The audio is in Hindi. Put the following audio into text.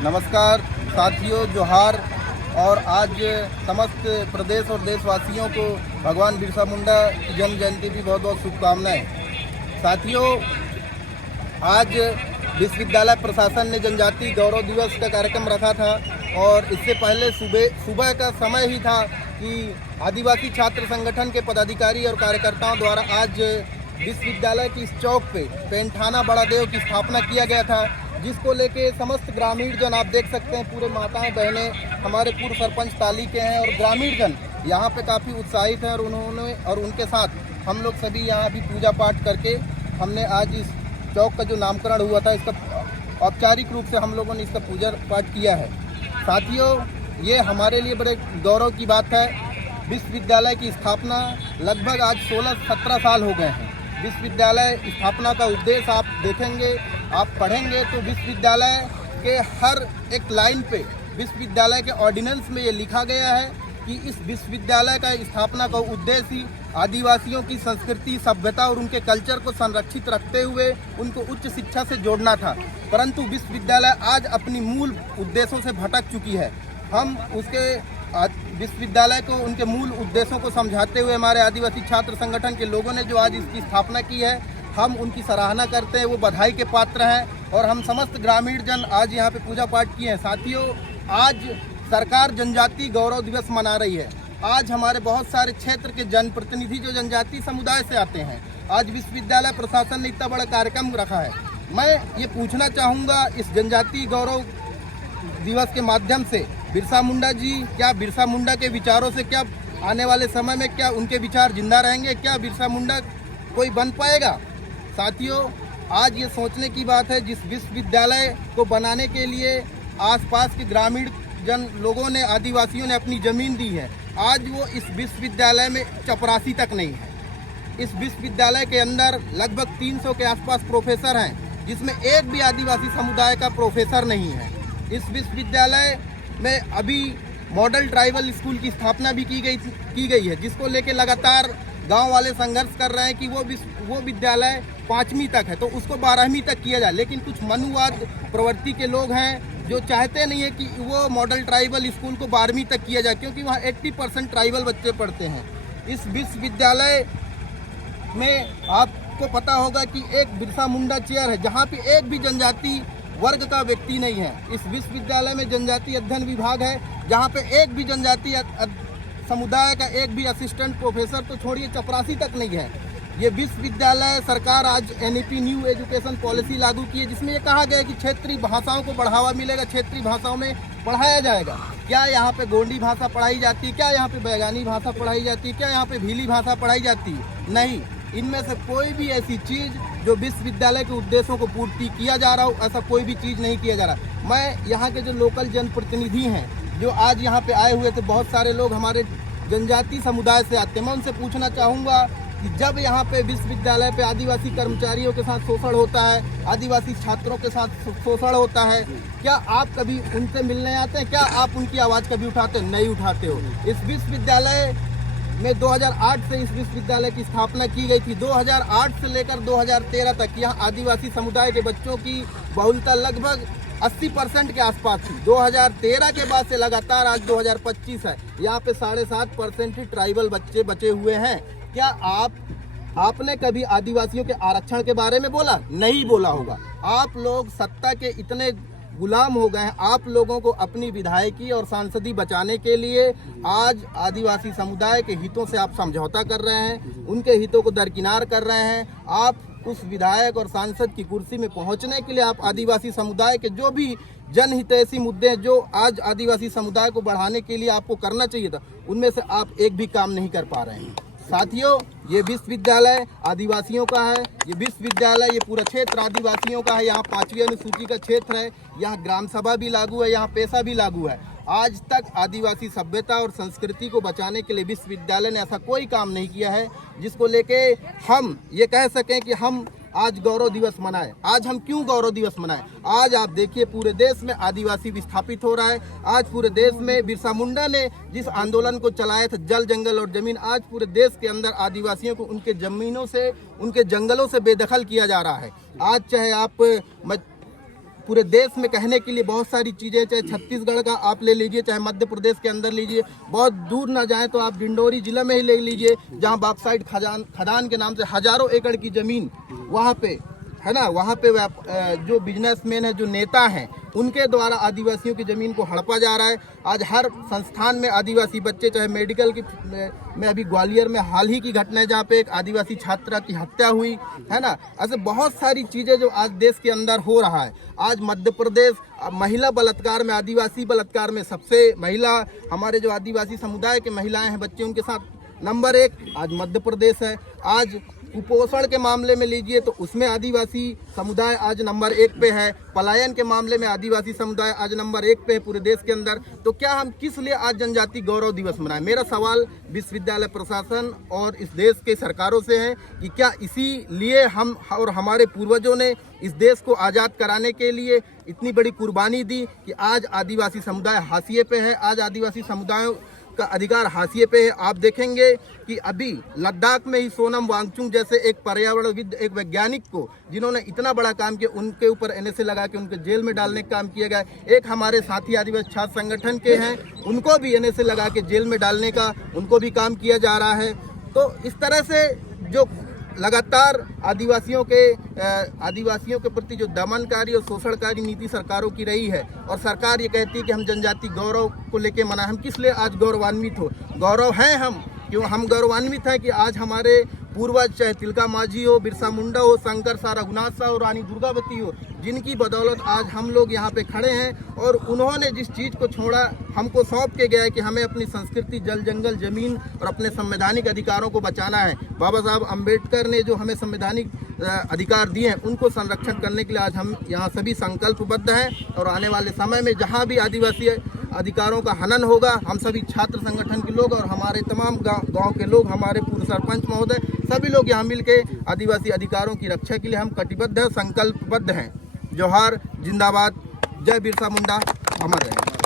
नमस्कार साथियों, जोहार। और आज समस्त प्रदेश और देशवासियों को भगवान बिरसा मुंडा की जन्म जयंती की बहुत बहुत शुभकामनाएं। साथियों, आज विश्वविद्यालय प्रशासन ने जनजाति गौरव दिवस का कार्यक्रम रखा था और इससे पहले सुबह का समय ही था कि आदिवासी छात्र संगठन के पदाधिकारी और कार्यकर्ताओं द्वारा आज विश्वविद्यालय की इस चौक पे पेंठाना बड़ा देव की स्थापना किया गया था, जिसको लेके समस्त ग्रामीण जन, आप देख सकते हैं पूरे माताएं बहनें, हमारे पूर्व सरपंच ताली के हैं और ग्रामीण जन यहाँ पे काफ़ी उत्साहित हैं। और उनके साथ हम लोग सभी यहाँ भी पूजा पाठ करके हमने आज इस चौक का जो नामकरण हुआ था, इसका औपचारिक रूप से हम लोगों ने इसका पूजा पाठ किया है। साथियों, ये हमारे लिए बड़े गौरव की बात है। विश्वविद्यालय की स्थापना लगभग आज 16-17 साल हो गए हैं। विश्वविद्यालय स्थापना का उद्देश्य आप देखेंगे, आप पढ़ेंगे तो विश्वविद्यालय के हर एक लाइन पे विश्वविद्यालय के ऑर्डिनेंस में ये लिखा गया है कि इस विश्वविद्यालय का स्थापना का उद्देश्य ही आदिवासियों की संस्कृति, सभ्यता और उनके कल्चर को संरक्षित रखते हुए उनको उच्च शिक्षा से जोड़ना था। परंतु विश्वविद्यालय आज अपनी मूल उद्देश्यों से भटक चुकी है। हम उसके विश्वविद्यालय को उनके मूल उद्देश्यों को समझाते हुए हमारे आदिवासी छात्र संगठन के लोगों ने जो आज इसकी स्थापना की है, हम उनकी सराहना करते हैं, वो बधाई के पात्र हैं। और हम समस्त ग्रामीण जन आज यहाँ पे पूजा पाठ किए हैं। साथियों, आज सरकार जनजाति गौरव दिवस मना रही है। आज हमारे बहुत सारे क्षेत्र के जनप्रतिनिधि जो जनजाति समुदाय से आते हैं, आज विश्वविद्यालय प्रशासन ने इतना बड़ा कार्यक्रम रखा है। मैं ये पूछना चाहूँगा इस जनजाति गौरव दिवस के माध्यम से, बिरसा मुंडा जी, क्या बिरसा मुंडा के विचारों से क्या आने वाले समय में क्या उनके विचार जिंदा रहेंगे? क्या बिरसा मुंडा कोई बन पाएगा? साथियों, आज ये सोचने की बात है, जिस विश्वविद्यालय को बनाने के लिए आसपास के ग्रामीण जन लोगों ने, आदिवासियों ने अपनी ज़मीन दी है, आज वो इस विश्वविद्यालय में चपरासी तक नहीं है। इस विश्वविद्यालय के अंदर लगभग 300 के आसपास प्रोफेसर हैं, जिसमें एक भी आदिवासी समुदाय का प्रोफेसर नहीं है। इस विश्वविद्यालय में अभी मॉडल ट्राइबल स्कूल की स्थापना भी की गई है, जिसको लेके लगातार गांव वाले संघर्ष कर रहे हैं कि वो विद्यालय 5वीं तक है तो उसको 12वीं तक किया जाए। लेकिन कुछ मनुवाद प्रवृत्ति के लोग हैं जो चाहते नहीं है कि वो मॉडल ट्राइबल स्कूल को 12वीं तक किया जाए, क्योंकि वहाँ 80% ट्राइबल बच्चे पढ़ते हैं। इस विश्वविद्यालय में आपको पता होगा कि एक बिरसा मुंडा चेयर है, जहाँ पे एक भी जनजाति वर्ग का व्यक्ति नहीं है। इस विश्वविद्यालय में जनजाति अध्ययन विभाग है, जहाँ पे एक भी जनजाति समुदाय का एक भी असिस्टेंट प्रोफेसर तो छोड़िए, चपरासी तक नहीं है। ये विश्वविद्यालय सरकार आज NEP न्यू एजुकेशन पॉलिसी लागू की है, जिसमें ये कहा गया है कि क्षेत्रीय भाषाओं को बढ़ावा मिलेगा, क्षेत्रीय भाषाओं में पढ़ाया जाएगा। क्या यहाँ पे गोंडी भाषा पढ़ाई जाती है? क्या यहाँ पे बैगानी भाषा पढ़ाई जाती है? क्या यहाँ पे भीली भाषा पढ़ाई जाती है? नहीं। इनमें से कोई भी ऐसी चीज़ जो विश्वविद्यालय के उद्देश्यों को पूर्ति किया जा रहा हो, ऐसा कोई भी चीज़ नहीं किया जा रहा। मैं यहाँ के जो लोकल जनप्रतिनिधि हैं जो आज यहाँ पे आए हुए थे, बहुत सारे लोग हमारे जनजाति समुदाय से आते हैं। मैं उनसे पूछना चाहूँगा कि जब यहाँ पे विश्वविद्यालय पे आदिवासी कर्मचारियों के साथ शोषण होता है, आदिवासी छात्रों के साथ शोषण होता है, क्या आप कभी उनसे मिलने आते हैं? क्या आप उनकी आवाज़ कभी उठाते हैं? नहीं उठाते हो। इस विश्वविद्यालय में 2008 से इस विश्वविद्यालय की स्थापना की गई थी। 2008 से लेकर 2013 तक यहाँ आदिवासी समुदाय के बच्चों की बहुलता लगभग 80% के आसपास थी। 2013 के बाद से लगातार आज 2025 है, यहाँ पे 7.5% ही ट्राइबल बच्चे बचे हुए हैं। क्या आपने कभी आदिवासियों के आरक्षण के बारे में बोला? नहीं बोला होगा। आप लोग सत्ता के इतने गुलाम हो गए हैं। आप लोगों को अपनी विधायकी और सांसदी बचाने के लिए आज आदिवासी समुदाय के हितों से आप समझौता कर रहे हैं, उनके हितों को दरकिनार कर रहे हैं। आप उस विधायक और सांसद की कुर्सी में पहुंचने के लिए आप आदिवासी समुदाय के जो भी जनहितैषी मुद्दे हैं, जो आज आदिवासी समुदाय को बढ़ाने के लिए आपको करना चाहिए था, उनमें से आप एक भी काम नहीं कर पा रहे हैं। साथियों, ये विश्वविद्यालय आदिवासियों का है। ये विश्वविद्यालय, ये पूरा क्षेत्र आदिवासियों का है। यहाँ 5वीं अनुसूची का क्षेत्र है। यहाँ ग्राम सभा भी लागू है, यहाँ पेशा भी लागू है। आज तक आदिवासी सभ्यता और संस्कृति को बचाने के लिए विश्वविद्यालय ने ऐसा कोई काम नहीं किया है जिसको लेके हम ये कह सकें कि हम आज गौरव दिवस मनाएं। आज हम क्यों गौरव दिवस मनाएं? आज आप देखिए पूरे देश में आदिवासी विस्थापित हो रहा है। आज पूरे देश में बिरसा मुंडा ने जिस आंदोलन को चलाया था, जल जंगल और जमीन, आज पूरे देश के अंदर आदिवासियों को उनके जमीनों से, उनके जंगलों से बेदखल किया जा रहा है। आज चाहे आप पूरे देश में कहने के लिए बहुत सारी चीज़ें, चाहे छत्तीसगढ़ का आप ले लीजिए, चाहे मध्य प्रदेश के अंदर लीजिए, बहुत दूर ना जाए तो आप डिंडोरी जिले में ही ले लीजिए, जहाँ बॉक्साइट खदान के नाम से हजारों एकड़ की ज़मीन वहाँ पे है ना, वहाँ पे जो बिजनेसमैन है, जो नेता हैं, उनके द्वारा आदिवासियों की ज़मीन को हड़पा जा रहा है। आज हर संस्थान में आदिवासी बच्चे, चाहे मेडिकल की में अभी ग्वालियर में हाल ही की घटना है जहाँ पे एक आदिवासी छात्रा की हत्या हुई है ना। ऐसे बहुत सारी चीज़ें जो आज देश के अंदर हो रहा है। आज मध्य प्रदेश महिला बलात्कार में, आदिवासी बलात्कार में सबसे महिला, हमारे जो आदिवासी समुदाय के महिलाएं हैं, बच्चे, उनके साथ नंबर 1 आज मध्य प्रदेश है। आज कुपोषण के मामले में लीजिए तो उसमें आदिवासी समुदाय आज नंबर 1 पे है। पलायन के मामले में आदिवासी समुदाय आज नंबर 1 पे है पूरे देश के अंदर। तो क्या हम किस लिए आज जनजाति गौरव दिवस मनाएं? मेरा सवाल विश्वविद्यालय प्रशासन और इस देश के सरकारों से है कि क्या इसीलिए हम और हमारे पूर्वजों ने इस देश को आज़ाद कराने के लिए इतनी बड़ी कुर्बानी दी कि आज आदिवासी समुदाय हाशिए पे है, आज आदिवासी समुदायों का अधिकार हाशिए पे है। आप देखेंगे कि अभी लद्दाख में ही सोनम वांगचुक जैसे एक पर्यावरणविद, एक वैज्ञानिक को, जिन्होंने इतना बड़ा काम किया, उनके ऊपर एनएसए लगा के उनके जेल में डालने का काम किया गया। एक हमारे साथी आदिवासी छात्र संगठन के हैं, उनको भी एनएसए लगा के जेल में डालने का उनको भी काम किया जा रहा है। तो इस तरह से जो लगातार आदिवासियों के प्रति जो दमनकारी और शोषणकारी नीति सरकारों की रही है, और सरकार ये कहती है कि हम जनजाति गौरव को लेके मना, हम किस लिए आज गौरवान्वित हो? गौरव हैं हम, क्यों हम गौरवान्वित हैं कि आज हमारे पूर्वज, चाहे तिलका मांझी हो, बिरसा मुंडा हो, शंकर शाह, रघुनाथ शाह और रानी दुर्गावती हो, जिनकी बदौलत आज हम लोग यहाँ पे खड़े हैं। और उन्होंने जिस चीज़ को छोड़ा, हमको सौंप के गया कि हमें अपनी संस्कृति, जल जंगल, जमीन और अपने संवैधानिक अधिकारों को बचाना है। बाबा साहब अम्बेडकर ने जो हमें संवैधानिक अधिकार दिए हैं, उनको संरक्षण करने के लिए आज हम यहाँ सभी संकल्पबद्ध हैं। और आने वाले समय में जहाँ भी आदिवासी अधिकारों का हनन होगा, हम सभी छात्र संगठन के लोग और हमारे तमाम गांव के लोग, हमारे पूर्व सरपंच महोदय, सभी लोग यहाँ मिलके आदिवासी अधिकारों की रक्षा के लिए हम कटिबद्ध हैं, संकल्पबद्ध हैं। जोहार, जिंदाबाद, जय बिरसा मुंडा, अमर रहे।